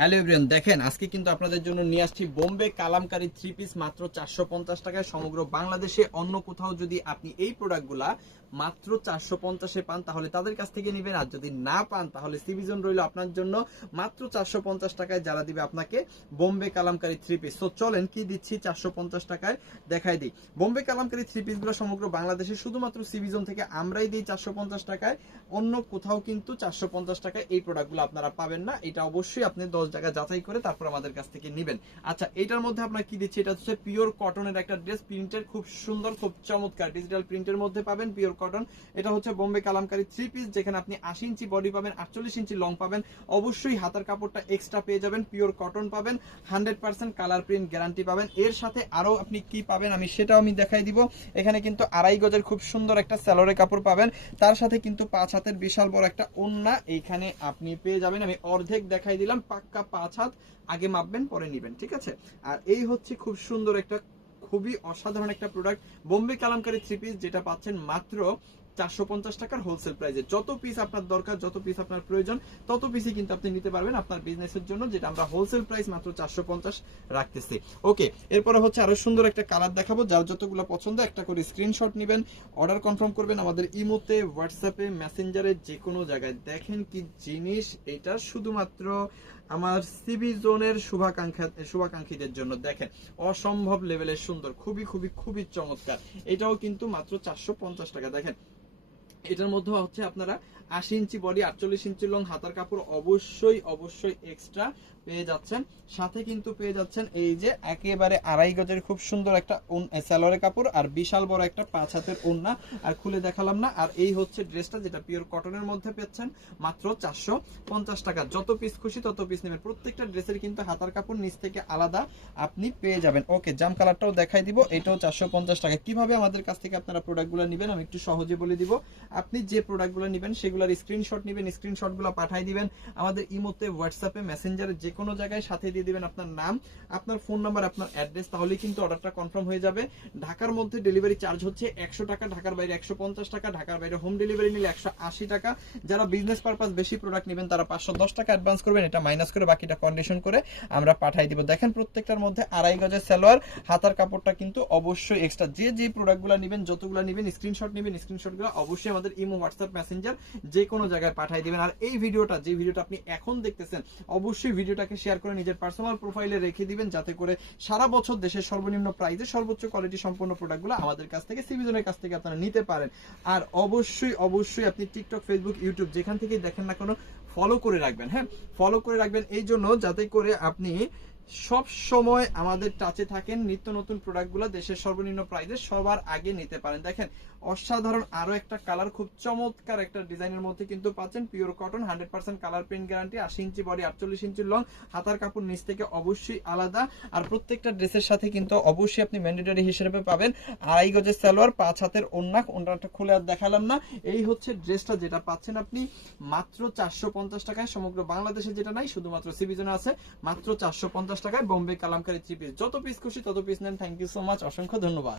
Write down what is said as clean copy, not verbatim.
Hello everyone, দেখেন আজকে কিন্তু আপনাদের জন্য নিয়ে আসছি বোম্বে কালামকারী 3 পিস মাত্র 450 টাকায়। সমগ্র বাংলাদেশে অন্য কোথাও যদি আপনি এই প্রোডাক্টগুলা মাত্র 450-এ পান তাহলে তাদের কাছ থেকে নেবেন, আর যদি না পান তাহলে সিভিজন রইল আপনার জন্য মাত্র 450 টাকায়, যারা দিবে আপনাকে বোম্বে কালামকারী 3 পিস। সো চলেন কি দিচ্ছি 450 টাকায় দেখাই দিই। বোম্বে কালামকারী 3 পিসগুলো সমগ্র বাংলাদেশে শুধুমাত্র সিভিজন থেকে আমরাই দিই 450 টাকায়। অন্য কোথাও কিন্তু 450 টাকায় এই প্রোডাক্টগুলো আপনারা পাবেন না। এটা অবশ্যই আপনি 10 জায়গা যাচাই করে তারপর আমাদের কাছ থেকে নেবেন। আচ্ছা, এটার মধ্যে আপনার কি দিচ্ছি, এটা হচ্ছে পিওর কটনের একটা ড্রেস, প্রিন্টের খুব সুন্দর, খুব চমৎকার ডিজিটাল প্রিন্টের মধ্যে পাবেন পিওর কটন। এটা হচ্ছে বোম্বে কালামকারী 3 পিস, যেখানে আপনি 80 ইঞ্চি বডি পাবেন, 48 ইঞ্চি লং পাবেন। অবশ্যই হাতার কাপড়টা এক্সট্রা পেয়ে যাবেন, পিওর কটন পাবেন, 100% কালার প্রিন্ট গ্যারান্টি পাবেন। এর সাথে আরো আপনি কি পাবেন আমি সেটাও আমি দেখাই দিব। এখানে কিন্তু 2.5 গজের খুব সুন্দর একটা সালোয়ারের কাপড় পাবেন, তার সাথে কিন্তু 5 হাতের বিশাল বড় একটা ওড়না এইখানে আপনি পেয়ে যাবেন। আমি অর্ধেক দেখাই দিলাম, পাক্কা 5 হাত, আগে মাপবেন পরে নেবেন, ঠিক আছে। আর এই হচ্ছে খুব সুন্দর একটা, খুবই অসাধারণ একটা প্রোডাক্ট বোম্বে কালামকারী 3 পিস, যেটা পাচ্ছেন মাত্র 450 টাকার হোলসেল প্রাইসে। যত পিস আপনার দরকার, যত পিস আপনার প্রয়োজন, তত পিসই কিন্তু আপনি নিতে পারবেন আপনার বিজনেসের জন্য, যেটা আমরা হোলসেল প্রাইস মাত্র 450 রাখতেছি। ওকে, এরপরে হচ্ছে আরো সুন্দর একটা কালার দেখাবো। যার যতগুলো পছন্দ একটা করে স্ক্রিনশট নেবেন, অর্ডার কনফার্ম করবেন আমাদের ইমোতে, হোয়াটসঅ্যাপে, মেসেঞ্জারে, যে কোনো জায়গায়। দেখেন কি জিনিস, এটা শুধুমাত্র আমার সিবি জোনের শুভাকাঙ্ক্ষীদের জন্য। দেখেন অসম্ভব লেভেলের সুন্দর, খুবই খুবই খুবই চমৎকার। এটাও কিন্তু মাত্র 450 টাকা। দেখেন এটার মধ্যে হচ্ছে আপনারা 80 ইঞ্চি বডি, 48 ইঞ্চি লং, হাতার কাপড় অবশ্যই অবশ্যই এক্সট্রা পেয়ে যাচ্ছেন। সাথে কিন্তু পেয়ে যাচ্ছেন এই যে একেবারে 2.5 গজের খুব সুন্দর একটা সালোয়ারের কাপড়, আর বিশাল বড় একটা 5 হাতের ওড়না, আর খুলে দেখালাম না। আর এই হচ্ছে ড্রেসটা, যেটা পিওর কটনের মধ্যে পেয়েছেন মাত্র 450 টাকা। যত পিস খুশি তত পিস নেবেন। প্রত্যেকটা ড্রেসের কিন্তু হাতার কাপড় নিচ থেকে আলাদা আপনি পেয়ে যাবেন। ওকে, জাম কালারটাও দেখাই দিব, এটাও 450 টাকা। কিভাবে আমাদের কাছ থেকে আপনারা প্রোডাক্টগুলো নেবেন আমি একটু সহজে বলে দিব। আপনি যে প্রোডাক্টগুলো নেবেন সেগুলোর স্ক্রিনশট নেবেন, স্ক্রিনশটগুলো পাঠিয়ে দিবেন আমাদের ইমোতে, হোয়াটসঅ্যাপে, মেসেঞ্জারে, যে কোনো জায়গায়। সাথে দিয়ে দিবেন আপনার নাম, আপনার ফোন নাম্বার, আপনার অ্যাড্রেস, তাহলেই কিন্তু অর্ডারটা কনফার্ম হয়ে যাবে। ঢাকার মধ্যে ডেলিভারি চার্জ হচ্ছে 100 টাকা, ঢাকার বাইরে 150 টাকা, ঢাকার বাইরে হোম ডেলিভারি নিলে 180 টাকা। যারা বিজনেস পারপাস বেশি প্রোডাক্ট নেবেন তারা 510 টাকা অ্যাডভান্স করবেন, এটা মাইনাস করে বাকিটা কন্ডিশন করে আমরা পাঠিয়ে দিব। দেখেন প্রত্যেকটার মধ্যে 2.5 গজের সালোয়ার, হাতার কাপড়টা কিন্তু অবশ্যই এক্সট্রা। যে প্রোডাক্টগুলো নেবেন, যতগুলো নেবেন, স্ক্রিনশট নেবেন, স্ক্রিনশটগুলো অবশ্যই আমাদের ইমো, হোয়াটসঅ্যাপ, মেসেঞ্জার, যে কোনো জায়গায় পাঠিয়ে দিবেন। আর এই ভিডিওটা, যে ভিডিওটা আপনি এখন দেখতেছেন, অবশ্যই ভিডিওটাকে শেয়ার করে নিজের পার্সোনাল প্রোফাইলে রেখে দিবেন, যাতে করে সারা বছর দেশের সর্বনিম্ন প্রাইসে সর্বোচ্চ কোয়ালিটি সম্পন্ন প্রোডাক্টগুলো আমাদের কাছ থেকে, সিভিজনের কাছ থেকে আপনারা নিতে পারেন। আর অবশ্যই অবশ্যই আপনি টিকটক, ফেসবুক, ইউটিউব যেখান থেকেই দেখেন না কোনো, ফলো করে রাখবেন। হ্যাঁ, ফলো করে রাখবেন এই জন্য যাতে করে আপনি সব সময় আমাদের টাচে থাকেন, নিত্য নতুন প্রোডাক্টগুলো দেশের সর্বনিম্ন প্রাইসে সবার আগে নিতে পারেন। দেখেন অসাধারণ আরো একটা কালার, খুব চমৎকার একটা ডিজাইনের মধ্যে কিন্তু পাচ্ছেন pure cotton, 100% colour print guarantee, 80 ইঞ্চি বডি, 48 ইঞ্চি লং, হাতার কাপড় নিচ থেকে অবশ্যই আলাদা। আর প্রত্যেকটা ড্রেসের সাথে কিন্তু অবশ্যই আপনি ম্যান্ডেটরি হিসেবে পাবেন 2.5 গজের সালোয়ার, 5 হাতের ওড়না। ওড়নাটা খুলে আর দেখালাম না। এই হচ্ছে ড্রেসটা, যেটা পাচ্ছেন আপনি মাত্র 450 টাকায়। সমগ্র বাংলাদেশে যেটা নাই, শুধুমাত্র সিভিজনে আছে, মাত্র 450 টাকায় বোম্বে কালামকারী 3 পিস। যত পিস খুশি তত পিস নেন। থ্যাংক ইউ সো মাচ, অসংখ্য ধন্যবাদ।